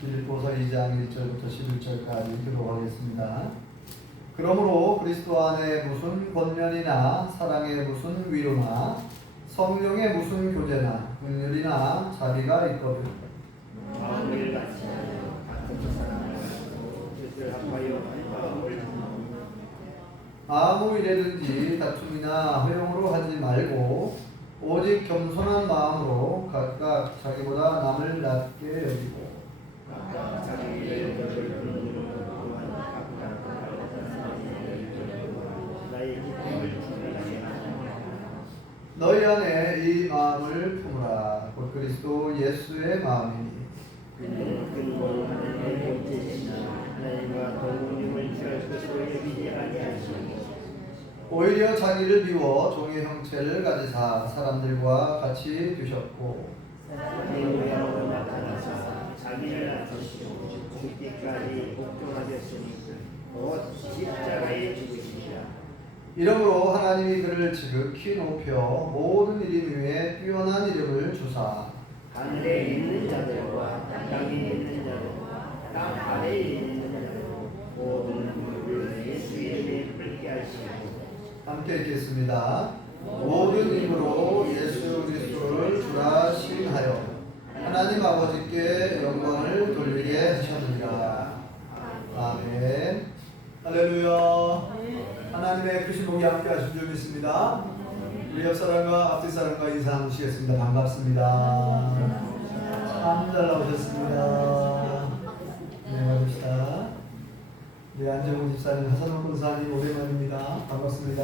빌립보서 2장 1절부터 11절까지 기록하겠습니다. 그러므로 그리스도 안에 무슨 권면이나 사랑의 무슨 위로나 성령의 무슨 교제나 긍휼이나 자비가 있거든 마음을 같이 하여 같은 사랑을 하고 뜻을 합하여 마음을 아무 일에든지 다툼이나 허용으로 하지 말고 오직 겸손한 마음으로 각각 자기보다 남을 낮게 여기고 각각 자기의 것을 또한 각각 나의 기쁨을 충분하게 하라. 너희 안에 이 마음을 품으라 곧 그리스도 예수의 마음이니 그는 근본 하나님의 본체시나 하나님과 동물임을 별것으로 여기지 아니하시니 오히려 자기를 비워 종의 형체를 가지사 사람들과 같이 두셨고 사람의 모양으로 나타나사 자기를 낮추시고 죽기까지 복종하셨으니 곧 십자가에 죽으시리라. 이러므로 하나님이 그를 지극히 높여 모든 이름 위에 뛰어난 이름을 주사 하늘에 있는 자들과 땅에 있는 자들과 땅 아래에 있는 자들과 모든 무리를 예수 이름에 불게 하시고 함께 읽겠습니다. 모든 힘으로 예수 그리스도를 주라 시인하여 하나님 아버지께 영광을 돌리게 하셨느니라. 아멘. 할렐루야. 하나님의 크신 복이 함께 하신 줄 믿습니다. 우리 옆 사람과 앞뒤 사람과 인사 나누시겠습니다. 반갑습니다. 참 잘 나오셨습니다. 네, 반갑습니다. 네, 안정훈 집사님, 하선호 권사님 오랜만입니다. 반갑습니다.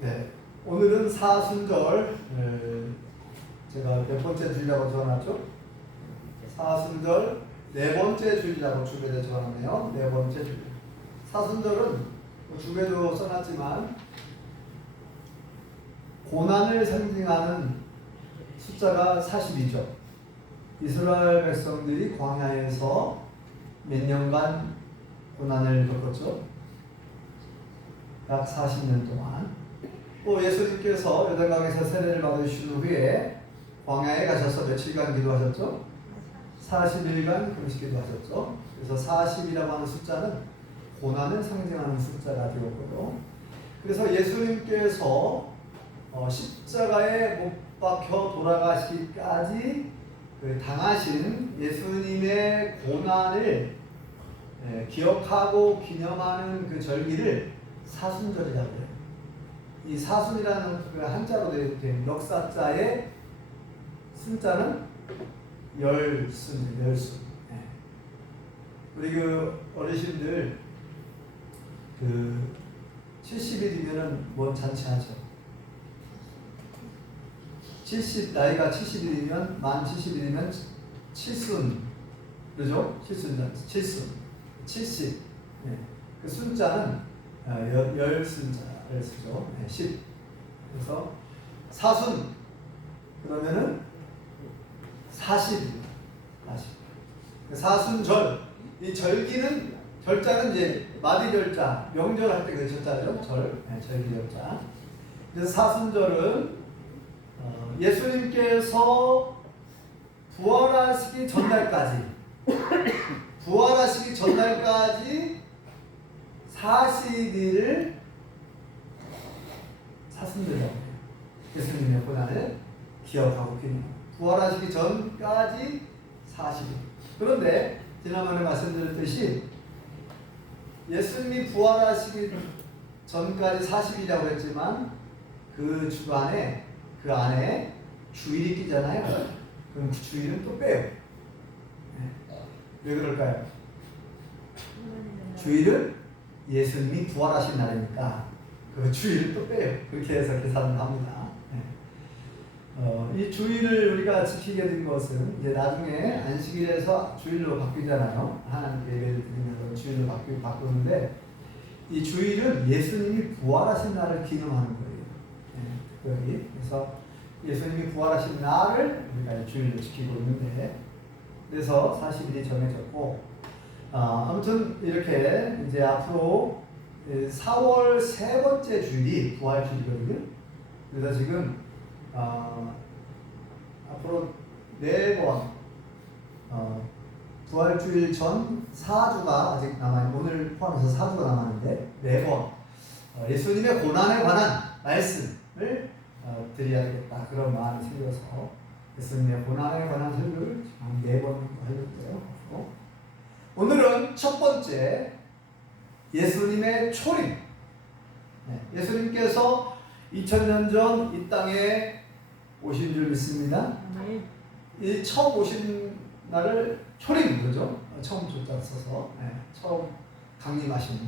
네, 오늘은 사순절, 제가 몇 번째 주일이라고 적어놨죠? 사순절 네 번째 주일이라고 주변에 적어놨네요. 네 번째 주일. 사순절은 주변에도 써놨지만 고난을 상징하는 숫자가 40이죠. 이스라엘 백성들이 광야에서 몇 년간 고난을 겪었죠. 약 40년 동안. 또 예수님께서 요단강에서 세례를 받으신 후에 광야에 가셔서 며칠간 기도하셨죠. 40일간 금식 기도하셨죠. 그래서 40이라고 하는 숫자는 고난을 상징하는 숫자가 되었고요. 그래서 예수님께서 십자가에 못 박혀 돌아가시기까지 당하신 예수님의 고난을 기억하고 기념하는 그 절기를 사순절이라고 해요. 이 사순이라는 그 한자로 된 역사자의 순자는 열순, 열순. 우리 그 어르신들 그 70일이면은 뭔 잔치하죠? 나이가 70일이면 만 70일이면 칠순, 그죠? 칠순잔치, 칠순, 70. 그 순자는 열순자를 쓰죠. 10. 그래서 사순 그러면은 40. 사순절. 이 절자는 이제 마디절자, 명절할 때 그 절자죠. 절기절자. 그래서 사순절은 예수님께서 부활하시기 전날까지 40일을 사순절이라고 해요. 예수님의 고난을 기억하고 부활하시기 전까지 40일. 그런데 지난번에 말씀드렸듯이 예수님이 부활하시기 전까지 40일이라고 했지만 그 주간에 그 안에 주일이 끼잖아요. 그럼 그 주일은 또 빼요. 왜 그럴까요? 주일은 예수님이 부활하신 날이니까 그 주일을 또 빼요. 그렇게 해서 계산을 합니다. 이 주일을 우리가 지키게 된 것은 이제 나중에 안식일에서 주일로 바뀌잖아요. 하나님께 예배를 드리면서 주일로 바꾸는데 이 주일은 예수님이 부활하신 날을 기념하는 거예요. 특별히. 그래서 예수님이 부활하신 날을 우리가 주일로 지키고 있는데 그래서 40일이 정해졌고 아무튼 이렇게 이제 앞으로 4월 세 번째 주일이 부활 주일이거든요. 그래서 지금 앞으로 4번 부활주일 전 4주가 아직 오늘 포함해서 4주가 남았는데 매번 예수님의 고난에 관한 말씀을 드려야 되겠다 그런 마음이 생겨서 예수님의 고난에 관한 설교를 한 4번 하려고요. 오늘은 첫 번째 예수님의 초림. 예수님께서 2000년 전 이 땅에 오신 줄 믿습니다. 이 처음 오신 날을 초림 그러죠. 처음 조자 써서 처음 강림하신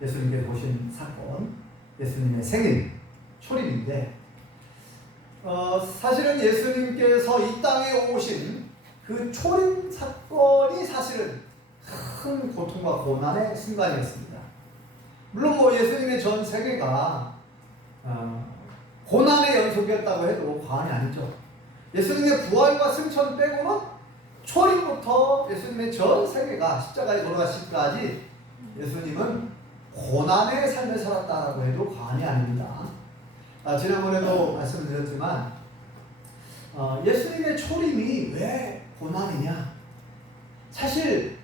예수님께서 오신 사건, 예수님의 생일 초림인데 사실은 예수님께서 이 땅에 오신 그 초림 사건이 사실은 큰 고통과 고난의 순간이었습니다. 물론 예수님의 전 세계가 고난의 연속이었다고 해도 과언이 아니죠. 예수님의 부활과 승천 빼고는 초림부터 예수님의 전 세계가 십자가에 돌아가시기까지 예수님은 고난의 삶을 살았다라고 해도 과언이 아닙니다. 지난번에도 말씀드렸지만 예수님의 초림이 왜 고난이냐? 사실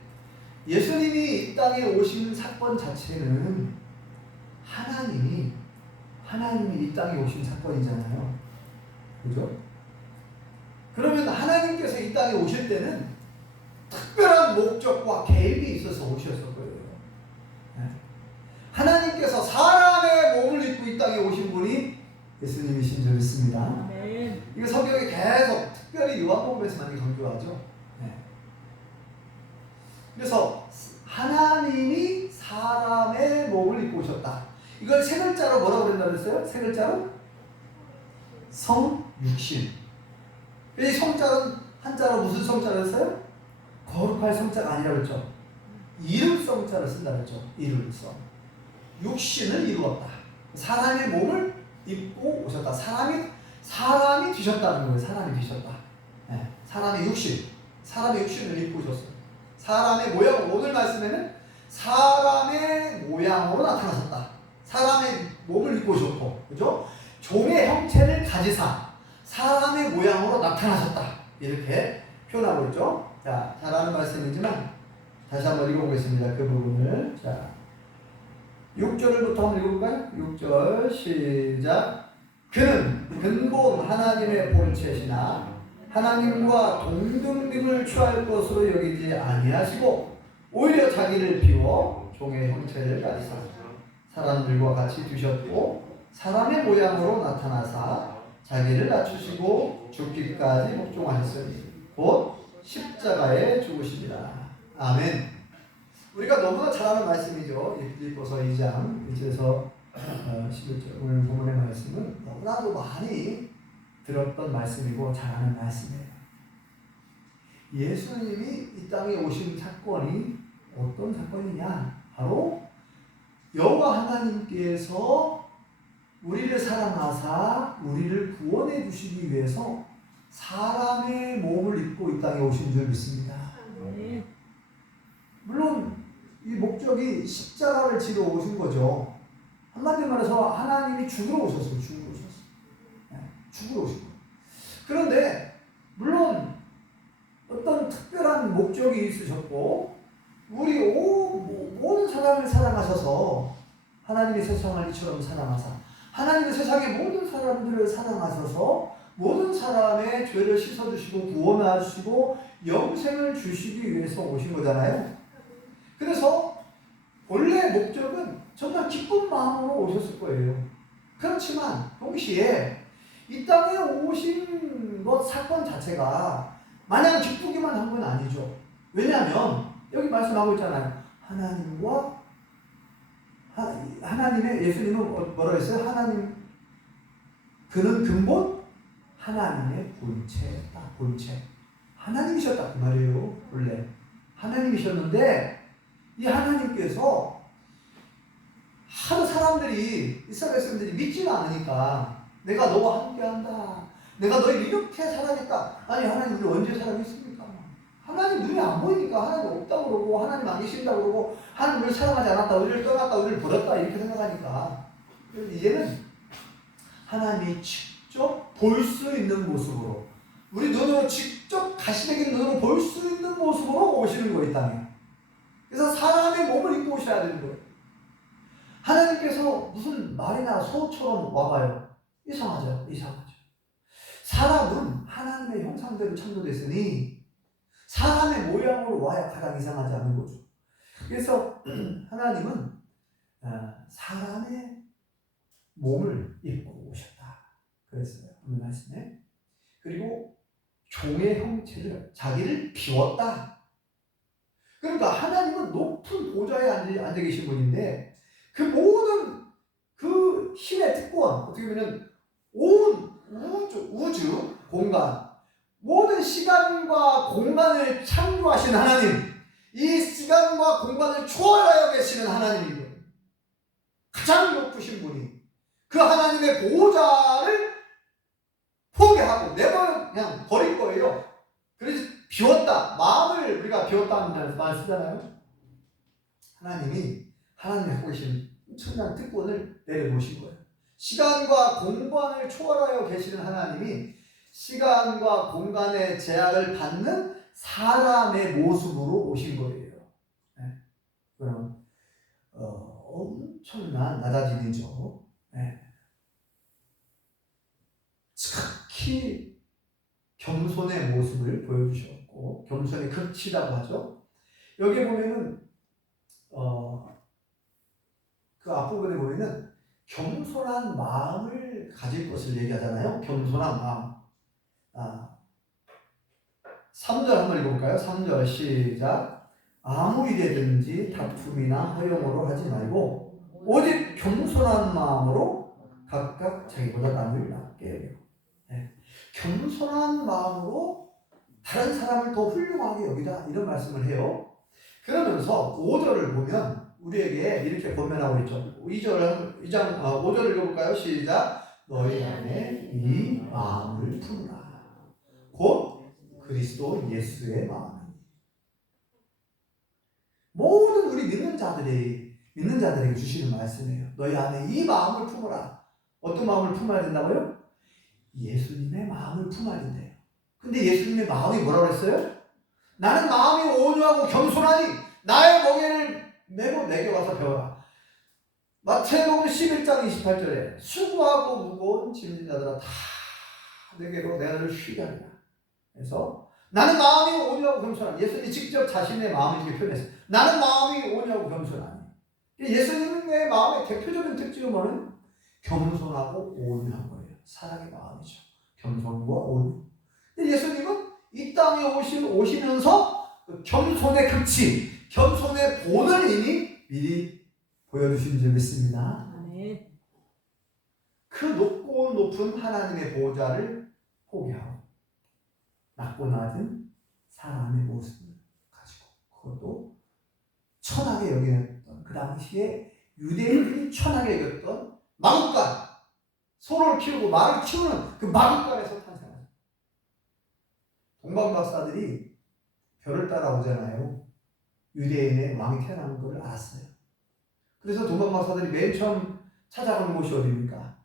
예수님이 이 땅에 오신 사건 자체는 하나님이 이 땅에 오신 사건이잖아요. 그죠? 그러면 하나님께서 이 땅에 오실 때는 특별한 목적과 계획이 있어서 오셨을 거예요. 하나님께서 사람의 몸을 입고 이 땅에 오신 분이 예수님이신 줄 믿습니다. 이거 성경에 계속 특별히 요한복음에서 많이 강조하죠. 그래서 하나님이 사람의 몸을 입고 오셨다. 이걸 세 글자로 뭐라고 그랬나 그랬어요? 세 글자로 성육신. 이 성자는 한자로 무슨 성자를 했어요? 거룩할 성자가 아니라고 했죠. 이룰 성자를 쓴다고 했죠. 이룰 성. 육신을 이루었다. 사람의 몸을 입고 오셨다. 사람이 되셨다는 거예요. 사람이 되셨다. 사람의 육신을 입고 오셨어요. 사람의 모양, 오늘 말씀에는 사람의 모양으로 나타나셨다. 사람의 몸을 입고 오셨고, 그죠? 종의 형체를 가지사 사람의 모양으로 나타나셨다. 이렇게 표현하고 있죠. 자, 잘 아는 말씀이지만 다시 한번 읽어보겠습니다. 그 부분을. 자, 6절부터 한번 읽어볼까요? 6절 시작. 그는 근본 하나님의 본체시나 하나님과 동등됨을 취할 것으로 여기지 아니하시고 오히려 자기를 비워 종의 형체를 가지사 사람들과 같이 두셨고 사람의 모양으로 나타나사 자기를 낮추시고 죽기까지 복종하셨으니 곧 십자가에 죽으시리라. 아멘. 우리가 너무나 잘 아는 말씀이죠. 빌립보서 2장 1절에서 11절 오늘 본문의 말씀은 너무나도 많이 들었던 말씀이고 잘 아는 말씀이에요. 예수님이 이 땅에 오신 사건이 어떤 사건이냐? 바로 여호와 하나님께서 우리를 사랑하사 우리를 구원해 주시기 위해서 사람의 몸을 입고 이 땅에 오신 줄 믿습니다. 물론 이 목적이 십자가를 지러 오신 거죠. 한마디로 말해서 하나님이 죽으러 오셨어요. 죽으러 오신 거예요. 그런데 물론 어떤 특별한 목적이 있으셨고 우리 모든 사람을 사랑하셔서 하나님의 세상을 이처럼 사랑하사 하나님의 세상의 모든 사람들을 사랑하셔서 모든 사람의 죄를 씻어주시고 구원하시고 영생을 주시기 위해서 오신 거잖아요. 그래서 본래 목적은 정말 기쁜 마음으로 오셨을 거예요. 그렇지만 동시에 이 땅에 오신 것 사건 자체가 마냥 기쁘기만 한 건 아니죠. 왜냐하면 여기 말씀하고 있잖아요. 하나님의 예수님은 뭐라고 했어요? 그는 근본 하나님의 본체다. 본체. 하나님이셨다 그 말이에요. 원래 하나님이셨는데 이 하나님께서 하도 사람들이 이스라엘 사람들이 믿지가 않으니까 내가 너와 함께한다. 내가 너희를 이렇게 사랑했다. 아니 하나님 우리 언제 사랑했습니까? 하나님 눈에 안 보이니까 하나님 없다고 그러고 하나님 안 계신다고 그러고 하나님 우리를 사랑하지 않았다. 우리를 떠났다. 우리를 버렸다. 이렇게 생각하니까 이제는 하나님이 직접 볼 수 있는 모습으로 우리 눈으로 직접 가시적인 눈으로 볼 수 있는 모습으로 오시는 거예요, 이 땅에. 그래서 사람의 몸을 입고 오셔야 되는 거예요. 하나님께서 무슨 말이나 소처럼 와봐요. 이상하죠? 이상하죠. 사람은 하나님의 형상대로 창조됐으니 사람의 모양으로 와야 가장 이상하지 않은 거죠. 그래서 하나님은 사람의 몸을 입고 오셨다. 그랬어요. 오늘 말씀에. 그리고 종의 형체를 자기를 비웠다. 그러니까 하나님은 높은 보좌에 앉아 계신 분인데 그 모든 그 힘의 특권, 어떻게 보면 온 우주 공간, 모든 시간과 공간을 창조하신 하나님, 이 시간과 공간을 초월하여 계시는 하나님이고 가장 높으신 분이 그 하나님의 보좌를 포기하고 내버려 그냥 버릴 거예요. 그래서 비웠다. 마음을 우리가 비웠다는 말 쓰잖아요. 하나님이 갖고 계신 엄청난 특권을 내려놓으신 거예요. 시간과 공간을 초월하여 계시는 하나님이 시간과 공간의 제약을 받는 사람의 모습으로 오신 거예요. 네. 그럼 엄청난 낮아짐이죠. 네. 특히 겸손의 모습을 보여주셨고, 겸손의 극치라고 하죠. 여기 보면은 그 앞부분에 보면은 겸손한 마음을 가질 것을 얘기하잖아요. 겸손한 마음. 3절 한번 읽어볼까요? 3절 시작. 아무 일에든지 다툼이나 허용으로 하지 말고 오직 겸손한 마음으로 각각 자기보다 남을 낮게 여기고. 네. 겸손한 마음으로 다른 사람을 더 훌륭하게 여기다, 이런 말씀을 해요. 그러면서 5절을 보면 우리에게 이렇게 권면하고 있죠. 5절을 읽어볼까요? 시작. 너희 안에 이 마음을 품으라. 곧 그리스도 예수의 마음이니. 모든 우리 믿는 자들에게 주시는 말씀이에요. 너희 안에 이 마음을 품으라. 어떤 마음을 품어야 된다고요? 예수님의 마음을 품어야 된대요. 근데 예수님의 마음이 뭐라고 했어요? 나는 마음이 온유하고 겸손하니 나의 멍에를 메고 내게 와서 배워라. 마태복음 11장 28절에 수고하고 무거운 짐진 자들아 다 내게로 내가 쉬게 하리라. 그래서 나는 마음이 온유하고 겸손하니, 예수님이 직접 자신의 마음을 이렇게 표현했어요. 나는 마음이 온유하고 겸손하니. 예수님의 마음의 대표적인 특징은 뭐는? 겸손하고 온유한 거예요. 사랑의 마음이죠. 겸손과 온유. 예수님은 이 땅에 오시면서 그 겸손의 극치, 겸손의 본을 이미 미리 보여주신 줄 믿습니다. 그 높은 하나님의 보좌를 포기하고 낮고 낮은 사람의 모습을 가지고, 그것도 천하게 여겼던, 그 당시에 유대인들이 천하게 여겼던 마국간, 소를 키우고 말을 키우는 그 마국간에서 탄생한 동방박사들이 별을 따라오잖아요. 유대인의 왕이 태어나는 걸 알았어요. 그래서 동방박사들이 맨 처음 찾아가는 곳이 어디입니까?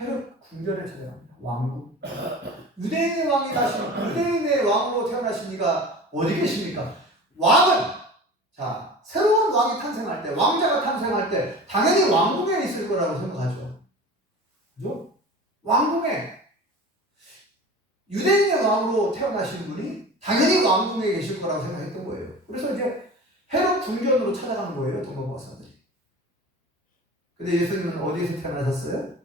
헤롯 궁전에 찾아갑니다. 왕국. 유대인의 왕이 유대인의 왕으로 태어나신 이가 어디 계십니까? 왕은, 자, 새로운 왕이 탄생할 때, 왕자가 탄생할 때 당연히 왕궁에 있을 거라고 생각하죠. 그죠? 왕궁에 유대인의 왕으로 태어나신 분이 당연히 왕궁에 계실 거라고 생각했던 거예요. 그래서 이제 헤롯 궁전으로 찾아간 거예요, 동방박사들이. 근데 예수님은 어디에서 태어나셨어요?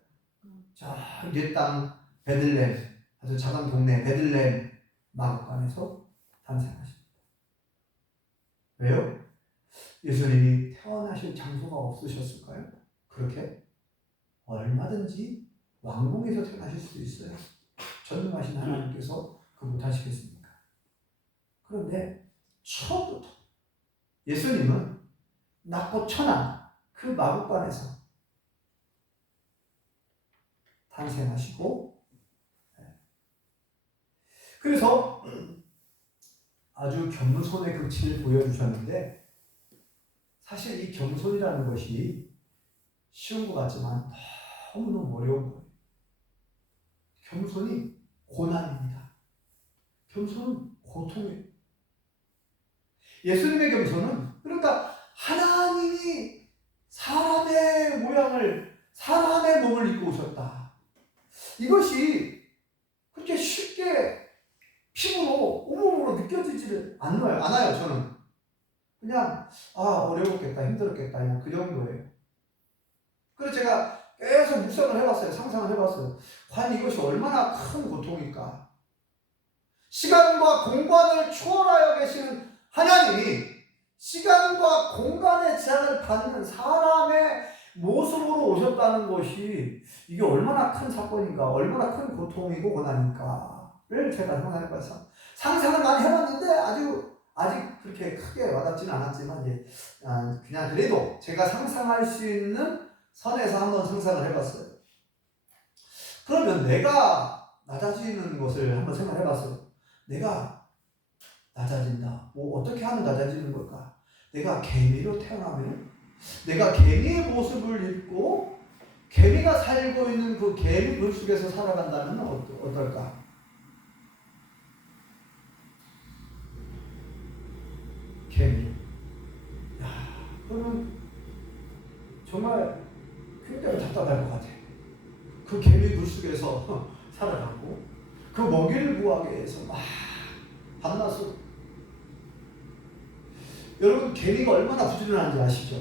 자, 옛 땅 베들레헴, 아주 작은 동네 베들레헴 마국간에서 탄생하십니다. 왜요? 예수님이 태어나실 장소가 없으셨을까요? 그렇게 얼마든지 왕궁에서 태어나실 수도 있어요. 전능하신 하나님께서 그 못하시겠습니까? 그런데 처음부터 예수님은 낮고 천한 그 마국간에서 탄생하시고, 그래서 아주 겸손의 극치를 보여주셨는데, 사실 이 겸손이라는 것이 쉬운 것 같지만 너무너무 어려운 거예요. 겸손이 고난입니다. 겸손은 고통이에요. 예수님의 겸손은 그러니까 하나님이 사람의 모양을, 사람의 몸을 입고 오셨다. 이것이 그렇게 쉽게 피부로, 온몸으로 느껴지지를 않아요, 저는. 그냥, 어려웠겠다, 힘들었겠다, 그냥 그 정도예요. 그래서 제가 계속 묵상을 해봤어요. 상상을 해봤어요. 과연 이것이 얼마나 큰 고통일까? 시간과 공간을 초월하여 계시는 하나님이 시간과 공간의 제한을 받는 사람의 모습으로 오셨다는 것이 이게 얼마나 큰 사건인가, 얼마나 큰 고통이고 고난인가를 제가 상상해봤어요. 상상을 많이 해봤는데 아직 그렇게 크게 와닿지는 않았지만 이제 그냥 그래도 제가 상상할 수 있는 선에서 한번 상상을 해봤어요. 그러면 내가 낮아지는 것을 한번 생각해봤어요. 내가 낮아진다. 뭐 어떻게 하면 낮아지는 걸까? 내가 개미로 태어나면 내가 개미의 모습을 입고 개미가 살고 있는 그 개미 물속에서 살아간다면 어떨까? 개미. 야, 그러면 정말 굉장히 답답할 것 같아. 그 개미 물속에서 살아가고 그 먹이를 구하기 위해서 막 밤낮으로. 여러분 개미가 얼마나 부지런한지 아시죠?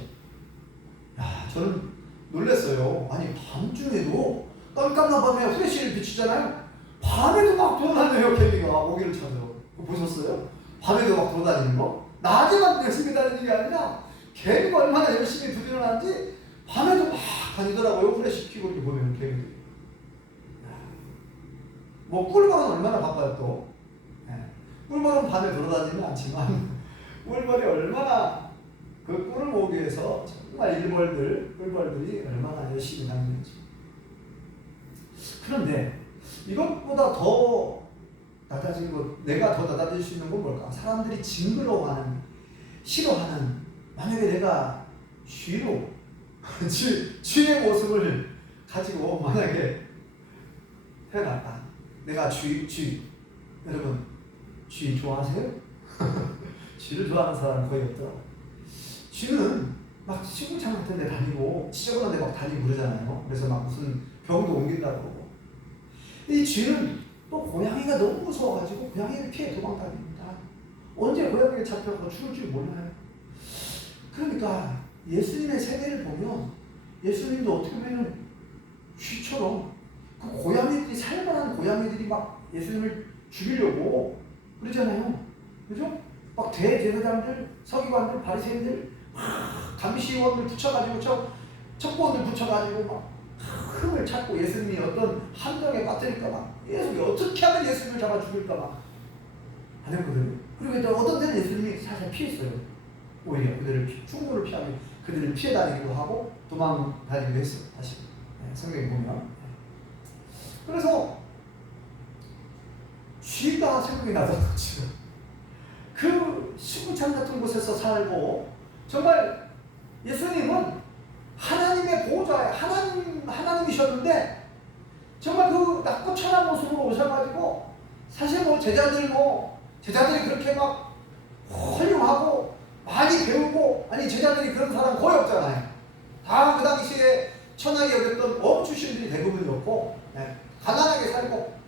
야, 저는 놀랐어요. 아니 밤중에도 깜깜한 밤에 후레쉬를 비추잖아요. 밤에도 막 돌아다녀요. 개미가 먹이를 찾아요. 보셨어요? 밤에도 막 돌아다니는 거? 낮에만 열심히 다니는 게 아니라 개미가 얼마나 열심히 부지런한지 밤에도 막 다니더라고요. 후레쉬 켜고 이렇게 보면 개미들이. 뭐 꿀벌은 얼마나 바빠요 또. 꿀벌은 밤에 돌아다니는 않지만 꿀벌이 얼마나 그 꿀을 모으기 위해서 정말 꿀벌들이 얼마나 열심히 다니는지. 그런데 이것보다 더 낮아진 것, 내가 더 낮아질 수 있는 건 뭘까? 사람들이 징그러워하는, 싫어하는, 만약에 내가 쥐로 쥐의 모습을 가지고 만약에 태어났다. 내가 쥐. 여러분 쥐 좋아하세요? 쥐를 좋아하는 사람은 거의 없더라고요. 쥐는 막 시궁창 같은 데 다니고 지저분한 데 막 다니고 그러잖아요. 그래서 막 무슨 병도 옮긴다고 그러고. 이 쥐는 또 고양이가 너무 무서워가지고 고양이를 피해 도망다닙니다. 언제 고양이를 잡혀서 죽을 줄 몰라요. 그러니까 예수님의 세계를 보면 예수님도 어떻게 보면 쥐처럼 그 고양이들이, 살만한 고양이들이 막 예수님을 죽이려고 그러잖아요. 그죠? 막 대제사장들, 서기관들, 바리새인들, 감시원들 붙여가지고 첩보원들 붙여가지고 막 흠을 찾고 예수님이 어떤 함정에 빠뜨릴까 막 계속 어떻게 하면 예수님을 잡아 죽일까 막 하였거든요. 그리고 어떤 때는 예수님이 사실 피했어요. 오히려 충고를 피하고 그들을 피해 다니기도 하고 도망 다니기도 했어요. 다시 성경에 보면. 그래서 쥐가 생각이 나더라고요. 지금 그 시궁창 같은 곳에서 살고 정말 예수님은 하나님의 보호자예요. 하나님이셨는데 정말 그 낮고 천한 모습으로 오셔가지고 사실 제자들이 그렇게 막 훌륭하고 많이 배우고, 아니 제자들이 그런 사람 거의 없잖아요. 다 그 당시에 천하게 여겼던 어부출신들이 대부분이었고 가난하게 살고,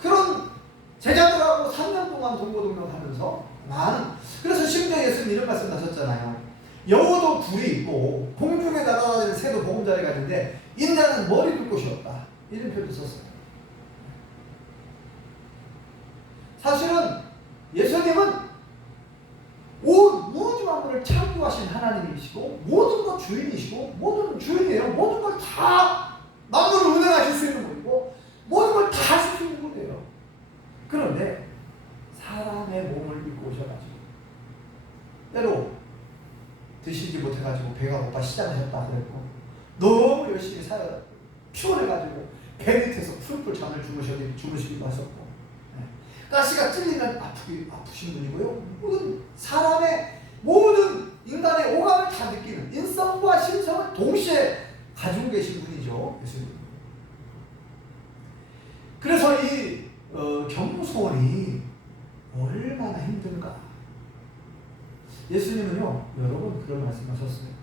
그런 제자들하고 3년 동안 동고동락하면서 많은, 그래서 심지어 예수님 이런 말씀 하셨잖아요. 여우도 굴이 있고 공중에 날아다니는 새도 보금자리가 있는데 인자는 머리 둘 곳이 없다. 이런 표현도 썼어요. 사실은 예수님은 온 우주 만물을 창조하신 하나님이시고 모든 것 주인이시고, 모든 주인이에요. 모든 걸 다 만물을 운행하실 수 있는 분이고 모든 걸 다 하실 수 있는 분이에요. 그런데 사람의 몸을 입고 오셔가지고 때로 드시지 못해가지고 배가 고파 시장하셨다 그랬고, 너무 열심히 살아 피곤해가지고 배 밑에서 풀풀 잠을 주무시기도 하셨고, 가시가 찔리면 아프신 분이고요. 모든 인간의 오감을 다 느끼는, 인성과 신성을 동시에 가지고 계신 분이죠, 예수님. 그래서 이 힘든가? 예수님은요 여러 번 그런 말씀하셨어요.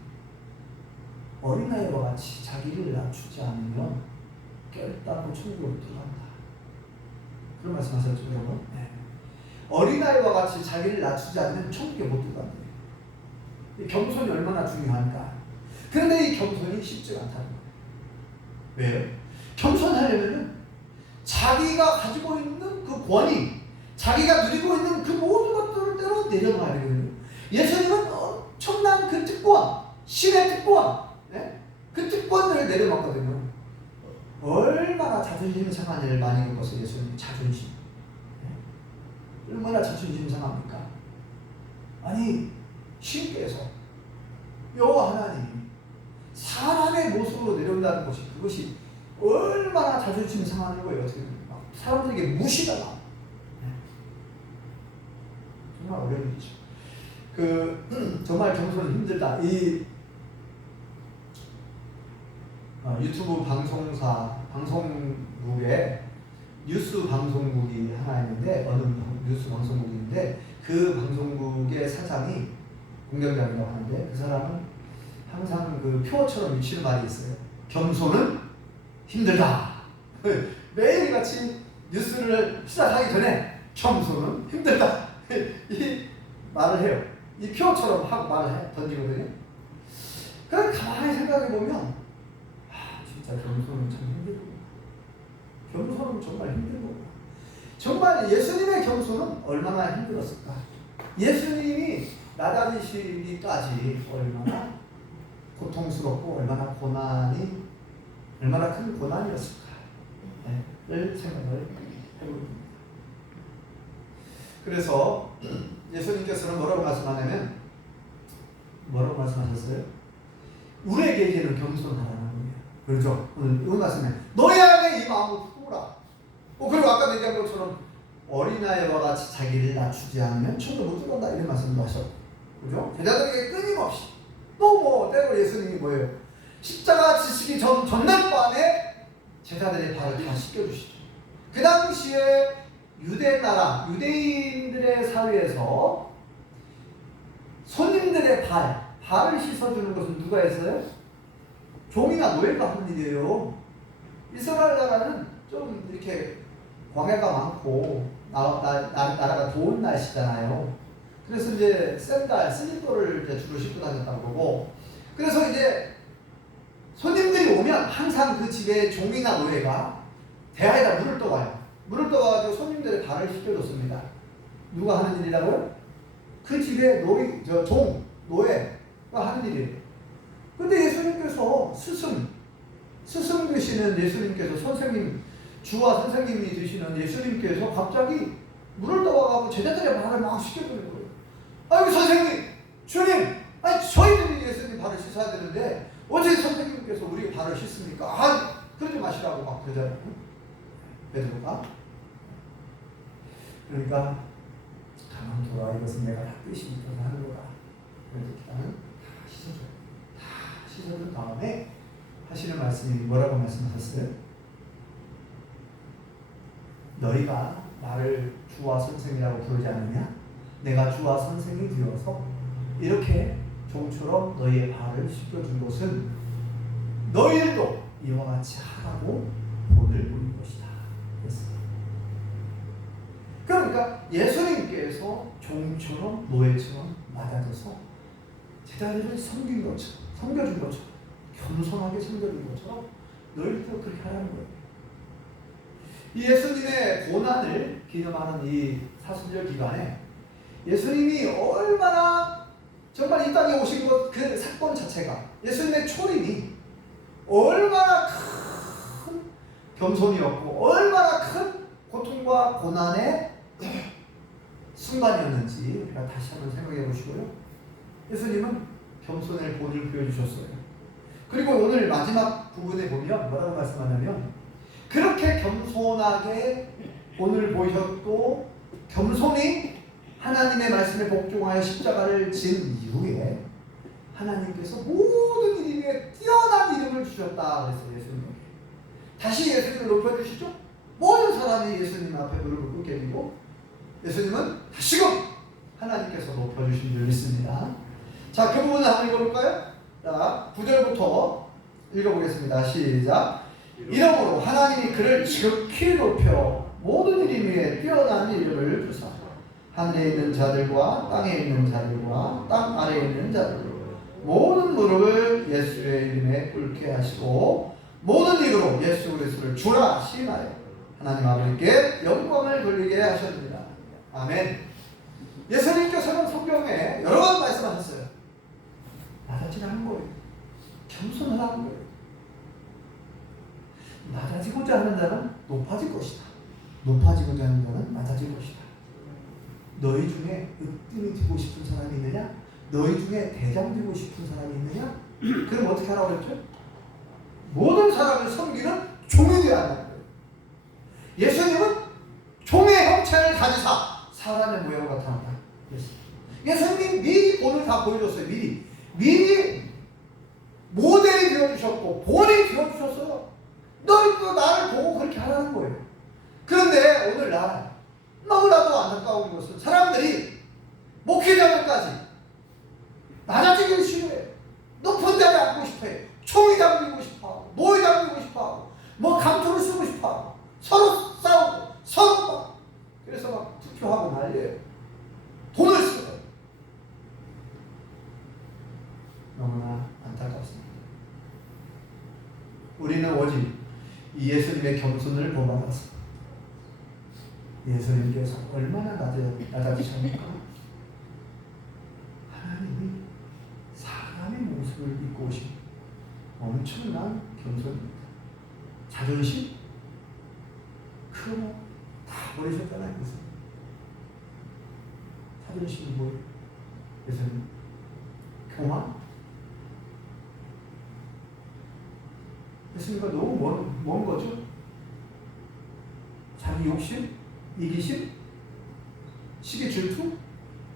어린아이와 같이 자기를 낮추지 않으면 깨닫고 천국으로 들어간다. 그런 말씀하셨죠 여러분. 네. 어린아이와 같이 자기를 낮추지 않으면 천국에 못 들어간다. 이 겸손이 얼마나 중요한가. 그런데 이 겸손이 쉽지 않다는 거예요. 왜요? 겸손하려면 자기가 가지고 있는 그 권위, 자기가 누리고 있는 그 모든 것들을 내려놔야 되거든요. 예수님은 엄청난 그 특권, 신의 특권, 네? 그 특권들을 내려놨거든요. 얼마나 자존심이 상한 일을 많이 겪었어요. 예수님 자존심. 네? 얼마나 자존심이 상합니까? 아니 신께서 여호와 하나님이 사람의 모습으로 내려온다는 것이 그것이 얼마나 자존심이 상하는 거예요. 어떻게 막 사람들에게 무시가 나. 정말 어려운 일이죠. 정말 겸손은 힘들다. 이 유튜브 방송국에 뉴스 방송국이 하나 있는데 어느 뉴스 방송국인데 그 방송국의 사장이 공장장이라고 하는데 그 사람은 항상 그 표어처럼 미치는 말이 있어요. 겸손은 힘들다. 매일같이 뉴스를 시작하기 전에 겸손은 힘들다. 이 말을 해요. 이 표어처럼 하고 던지거든요. 그럼 가만히 생각해보면 진짜 겸손은 참 힘들구나. 겸손은 정말 힘들구나. 정말 예수님의 겸손은 얼마나 힘들었을까. 예수님이 나다리시기까지 얼마나 고통스럽고 얼마나 큰 고난이었을까 를 생각을 해봅니다. 그래서 예수님께서는 뭐라고 말씀하셨어요? 우리에게는 겸손하라는 거예요. 그렇죠? 오늘 말씀에 너희 안에 이 마음을 품으라. 그리고 아까 얘기한 것처럼 어린아이와 같이 자기를 낮추지 않으면 천국 못 들어간다 이런 말씀도 하셨고, 그죠? 제자들에게 끊임없이 또 때로 예수님이 뭐예요? 십자가 지시기 전날 밤에 제자들의 발을 다 씻겨주시죠. 그 당시에 유대인들의 사회에서 손님들의 발을 씻어주는 것은 누가 했어요? 종이나 노예가 하는 일이에요. 이스라엘 나라는 좀 이렇게 광야가 많고 나라가 더운 날씨잖아요. 그래서 이제 슬리퍼를 이제 주로 신고 다녔다고 그러고, 그래서 이제 손님들이 오면 항상 그 집에 종이나 노예가 대야에다 물을 떠와요. 물을 떠와가지고 손님들의 발을 씻겨줬습니다. 누가 하는 일이라고요? 그 집에 노예가 하는 일이에요. 근데 예수님께서 스승 되시는 예수님께서 주와 선생님이 되시는 예수님께서 갑자기 물을 떠와가지고 제자들의 발을 막 씻겨주는 거예요. 아이고 선생님, 주님, 저희들이 예수님 발을 씻어야 되는데 어떻게 선생님께서 우리 발을 씻습니까? 그러지 마시라고 막 그러잖아요. 베드로가. 그러니까 가만 돌아, 이것은 내가 다 뜻이 있어서 하는 거다. 그래서 일단은 다 씻어줘요. 다 씻어준 다음에 하시는 말씀이 뭐라고 말씀하셨어요? 너희가 나를 주와 선생이라고 부르지 않느냐? 내가 주와 선생이 되어서 이렇게 종처럼 너희의 발을 씻겨준 것은 너희들도 이와 같이 하라고 본을 보인 것이다. 그러니까 예수님께서 종처럼 노예처럼 맞아져서 제자들을 섬겨준 것처럼 겸손하게 섬겨준 것처럼 너희들도 그렇게 하라는 거예요. 이 예수님의 고난을 기념하는 이 사순절 기간에 예수님이 얼마나 정말 이 땅에 오신 그 사건 자체가, 예수님의 초림이 얼마나 큰 겸손이었고 얼마나 큰 고통과 고난의 순간이었는지 우리가 다시 한번 생각해 보시고요. 예수님은 겸손의 본을 보여주셨어요. 그리고 오늘 마지막 부분에 보면 뭐라고 말씀하냐면, 그렇게 겸손하게 본을 보이셨고 겸손히 하나님의 말씀에 복종하여 십자가를 진 이후에 하나님께서 모든 일 위에 뛰어난 이름을 주셨다 그랬어요. 예수님에게 다시 예수님을 높여주시죠. 모든 사람이 예수님 앞에 무릎을 꿇게 되고 예수님은 다시금 하나님께서 높여주신 줄 믿습니다. 자, 그 부분을 한번 읽어볼까요? 자, 9절부터 읽어보겠습니다. 시작. 이러므로 하나님이 그를 지극히 높여 모든 이름 위에 뛰어난 이름을 주사 하늘에 있는 자들과 땅에 있는 자들과 땅 아래에 있는 자들 모든 무릎을 예수의 이름에 꿇게 하시고 모든 입으로 예수 그리스도를 주라 시인하여 하나님 아버지께 영광을 돌리게 하셨습니다. 아멘. 예수님께서는 성경에 여러 번 말씀하셨어요. 낮아지라는 거예요. 겸손하라는 거예요. 낮아지고자 하는 자는 높아질 것이다. 높아지고자 하는 자는 낮아질 것이다. 너희 중에 으뜸이 되고 싶은 사람이 있느냐? 너희 중에 대장 되고 싶은 사람이 있느냐? 그럼 어떻게 하라고 그랬죠? 모든 사람을 섬기는 종이 되어야 한다는 거예요. 예수님은 종의 형체를 가지사 사람의 모양으로 나타난다. 예수님이 미리 본을 다 보여줬어요. 미리 모델이 되어주셨고 본이 되어주셨어요. 너희도 나를 보고 그렇게 하라는 거예요. 그런데 오늘날 너무나도 안타까운 것은 사람들이 목회자들까지 낮아지기를 싫어해요. 높은 자리에 앉고 싶어요. 총이 잡히고 싶어하고 노예 잡히고 싶어하고 뭐 감투를 쓰고 싶어하고 서로 싸우고 서로 막 그래서 막 투표하고 난리예요. 돈을 쓰고 너무나 안타깝습니다. 우리는 오직 이 예수님의 겸손을 본받아서 예수님께서 얼마나 낮아지셨는가. 하나님이 사람의 모습을 입고 오신 엄청난 겸손입니다. 자존심? 그거 다 버리셨잖아요. 자존심이 뭐예요? 예수님 교만? 예수님과 너무 먼 거죠? 자기 욕심? 이기심? 시기 질투?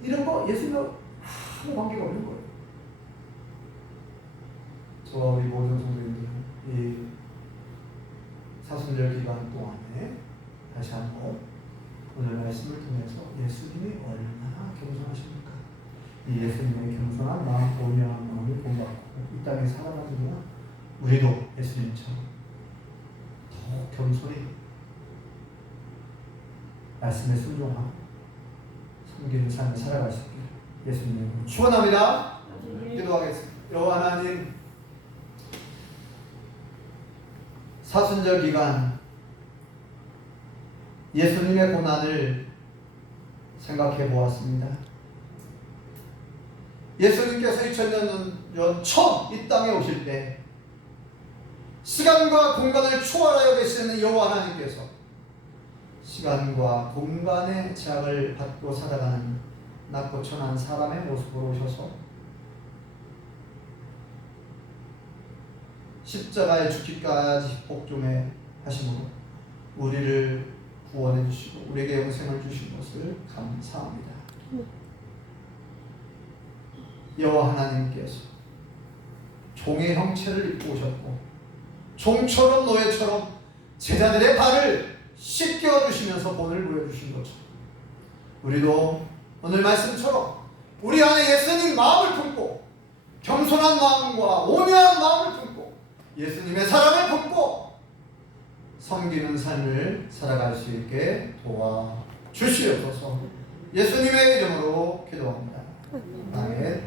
이런 거 예수님과 아무 관계가 없는 거예요. 저와 우리 모든 성도님들은 이 사순절 기간 동안에 다시 한번 오늘 말씀을 통해서 예수님이 얼마나 겸손하십니까? 이 예수님의 겸손한 마음, 오묘한 마음을 본받고 이 땅에 살아가지만 우리도 예수님처럼 더 겸손히 말씀에 순종하고 섬기는 삶을 살아갈 수 있기를 예수님의 축원합니다. 기도하겠습니다. 여호와 하나님, 사순절 기간 예수님의 고난을 생각해 보았습니다. 예수님께서 2000년 전 처음 이 땅에 오실 때 시간과 공간을 초월하여 계시는 여호와 하나님께서 시간과 공간의 제약을 받고 살아가는 낮고 천한 사람의 모습으로 오셔서 십자가에 죽기까지 복종해 하심으로 우리를 구원해 주시고 우리에게 영생을 주신 것을 감사합니다. 여호와 하나님께서 종의 형체를 입고 오셨고 종처럼 노예처럼 제자들의 발을 씻겨 주시면서 본을 보여주신 것처럼 우리도 오늘 말씀처럼 우리 안에 예수님 마음을 품고 겸손한 마음과 온유한 마음을 품고 예수님의 사랑을 품고 섬기는 삶을 살아갈 수 있게 도와주시옵소서. 예수님의 이름으로 기도합니다. 아멘.